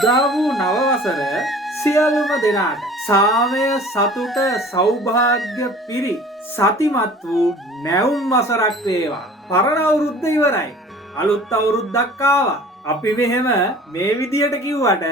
උදා වූ නව වසර සියලුම දෙනාට සාමය සතුට සෞභාග්‍ය පිරි සතිමත් වූ නැවුම් වසරක් වේවා. පරණ අවුරුද්ද ඉවරයි. අලුත් අවුරුද්දක් ආවා. අපි මෙහෙම මේ විදියට කිව්වට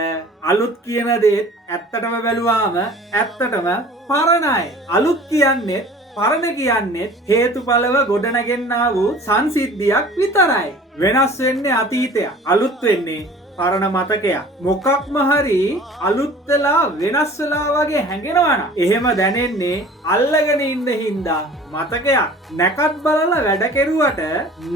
අලුත් කියන දේ ඇත්තටම බැලුවාම ඇත්තටම පරණයි. අලුත් කියන්නේ පරණ කියන්නේ හේතුඵලව ගොඩනගෙන්නා වූ සංසිද්ධියක් විතරයි. වෙනස් වෙන්නේ අතීතය. අලුත් වෙන්නේ පරණ මතකයක්. මොකක්ම හරි අලුත් වෙලා වෙනස් වෙලා වගේ හැඟෙනවනම් එහෙම දැනෙන්නේ අල්ලගෙන ඉන්න හින්දා මතකයක්. නැකත් බලලා වැඩ කෙරුවට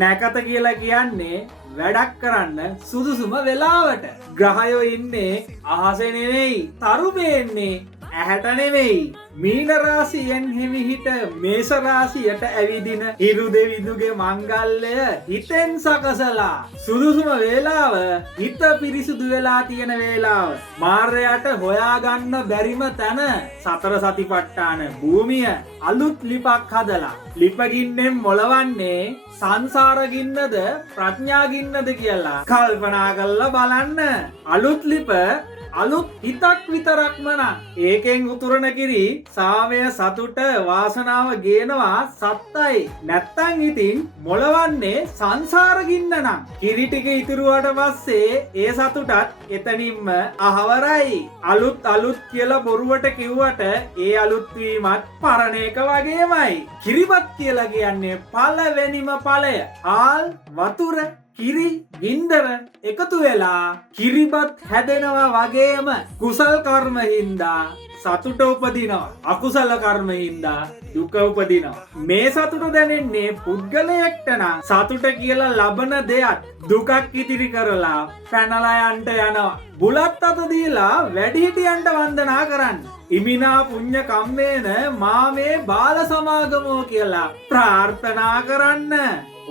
නැකත කියලා කියන්නේ වැඩක් කරන්න සුදුසුම වෙලාවට. ග්‍රහයෝ ඉන්නේ අහසේ නෙවෙයි, තරුමේ ඉන්නේ ඇහැට නෙවෙයි. මීන රාශියෙන් හිමිහිට මේෂ රාශියට ඇවිදින හිරු දෙවිඳුගේ මංගල්‍යය හිතෙන් සකසලා සුදුසුම වේලාව හිත පිරිසුදු වෙලා තියෙන වේලාව. මාර්යාට හොයාගන්න බැරිම තැන සතර සතිපට්ඨාන භූමිය අලුත් ලිපක් හදලා ලිපගින්නෙන් මොලවන්නේ සංසාර ගින්නද ප්‍රඥා ගින්නද කියලා කල්පනා කරලා බලන්න. අලුත් ලිප අලුත් හිතක් විතරක්ම නම් ඒකෙන් උතුරන කිරි සාමය සතුට වාසනාව ගේනවා සත්තයි. නැත්තං ඉතින් මොලවන්නේ සංසාර ගින්න නම් කිරි ටික ඉතුරුවට පස්සේ ඒ සතුටත් එතනින්ම අහවරයි. අලුත් කියලා බොරුවට කිව්වට ඒ අලුත් වීමත් පරණ එක වගේමයි. කිරිබත් කියලා කියන්නේ පළවෙනිම ඵලය. ආල් වතුර කිරි ගින්දර එකතු වෙලා කිරිබත් හැදෙනවා වගේම කුසල් කර්ම හින්දා සතුට උපදිනවා, අකුසල කර්ම හින්දා දුක උපදිනවා. මේ සතුට දැනෙන්නේ පුද්ගලයෙක්ට නම් සතුට කියලා ලබන දෙයක් දුකක් ඉතිරි කරලා පැනලා යන්න යනවා. බුලත් අත දීලා වැඩිහිටියන්ට වන්දනා කරන්න. ඉමිනා පුඤ්ඤ කම්මේන මාමේ බාල සමාගමෝ කියලා ප්‍රාර්ථනා කරන්න.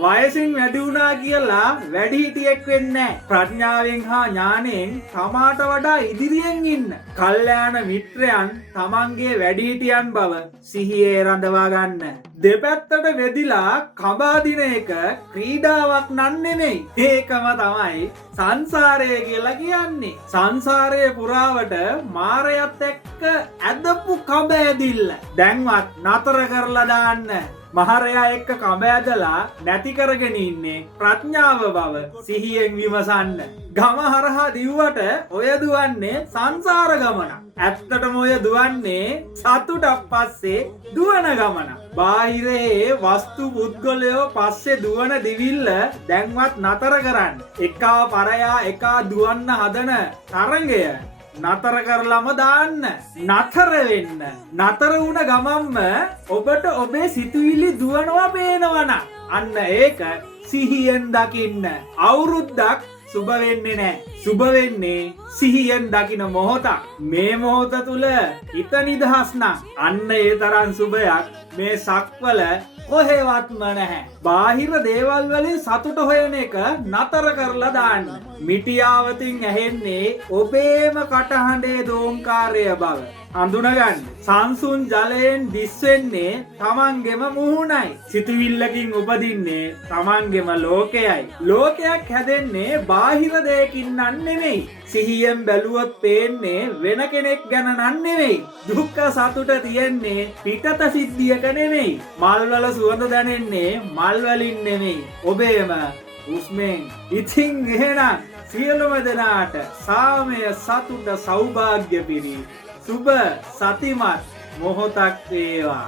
වයසින් වැඩි වුණා කියලා වැඩිහිටියෙක් වෙන්නේ නැහැ. ප්‍රඥාවෙන් හා ඥාණයෙන් තමාට වඩා ඉදිරියෙන් ඉන්න කල්යාණ මිත්‍රයන් තමන්ගේ වැඩිහිටියන් බව සිහියේ රඳවා ගන්න. දෙපැත්තට වෙදිලා කඹාදින එක ක්‍රීඩාවක් නන් නෙමෙයි. ඒකම තමයි සංසාරය කියලා කියන්නේ. සංසාරයේ පුරාවට මාරයත් එක්ක ඇදපු කඹ ඇදිල්ල දැන්වත් නතර කරලා දාන්න. මහරයා එක්ක කඹ ඇදලා නැති කරගෙන ඉන්නේ ප්‍රඥාව බව සිහියෙන් විමසන්න. ගම හරහා දිව්වට ඔය දුවන්නේ සංසාර ගමන. ඇත්තටම ඔය දුවන්නේ සතුටක් පස්සේ දුවන ගමන. බාහිරේ වස්තු පුද්ගලයෝ පස්සේ දුවන දිවිල්ල දැන්වත් නතර කරන්න. එකා පරයා එකා දුවන්න හදන තරංගය නතර කරලම දාන්න. නතර වෙන්න. නතර වුණ ගමම්ම ඔබට ඔබේ සිතුවිලි දුවනවා පේනවනම් අන්න ඒක සිහියෙන් දකින්න. අවුරුද්දක් සුබ වෙන්නේ නැහැ. සුබ වෙන්නේ සිහියෙන් දකින මොහොතක්. මේ මොහොත තුල හිත නිදහස් නම් අන්න ඒ තරම් සුබයක් මේ සක්වල කොහෙවත්ම නැහැ. බාහිර දේවල් වලින් සතුට හොයන එක නතර කරලා දාන්න. මිටියාවතින් ඇහෙන්නේ ඔබේම කටහඬේ දෝංකාරය බව හඳුනගන්න. සංසුන් ජලයෙන් දිස්වෙන්නේ තමන්ගෙම මුහුණයි. සිතුවිල්ලකින් උපදින්නේ තමන්ගෙම ලෝකයයි. ලෝකයක් හැදෙන්නේ බාහිර දෙයකින් නන් නෙමෙයි. සිහියෙන් බැලුවොත් පේන්නේ වෙන කෙනෙක් ගැන නන් නෙමෙයි. දුක්ඛ සතුට තියෙන්නේ පිටත සිද්ධියක නෙමෙයි. මල්වල සුවඳ දැනෙන්නේ මල් වලින් නෙමෙයි. ඔබේම උස්මෙන්. ඉතින් එහෙනම් සියලුම දෙනාට සාමය සතුට සෞභාග්‍ය පිරි සුබ සතිමත් මොහොතක් වේවා.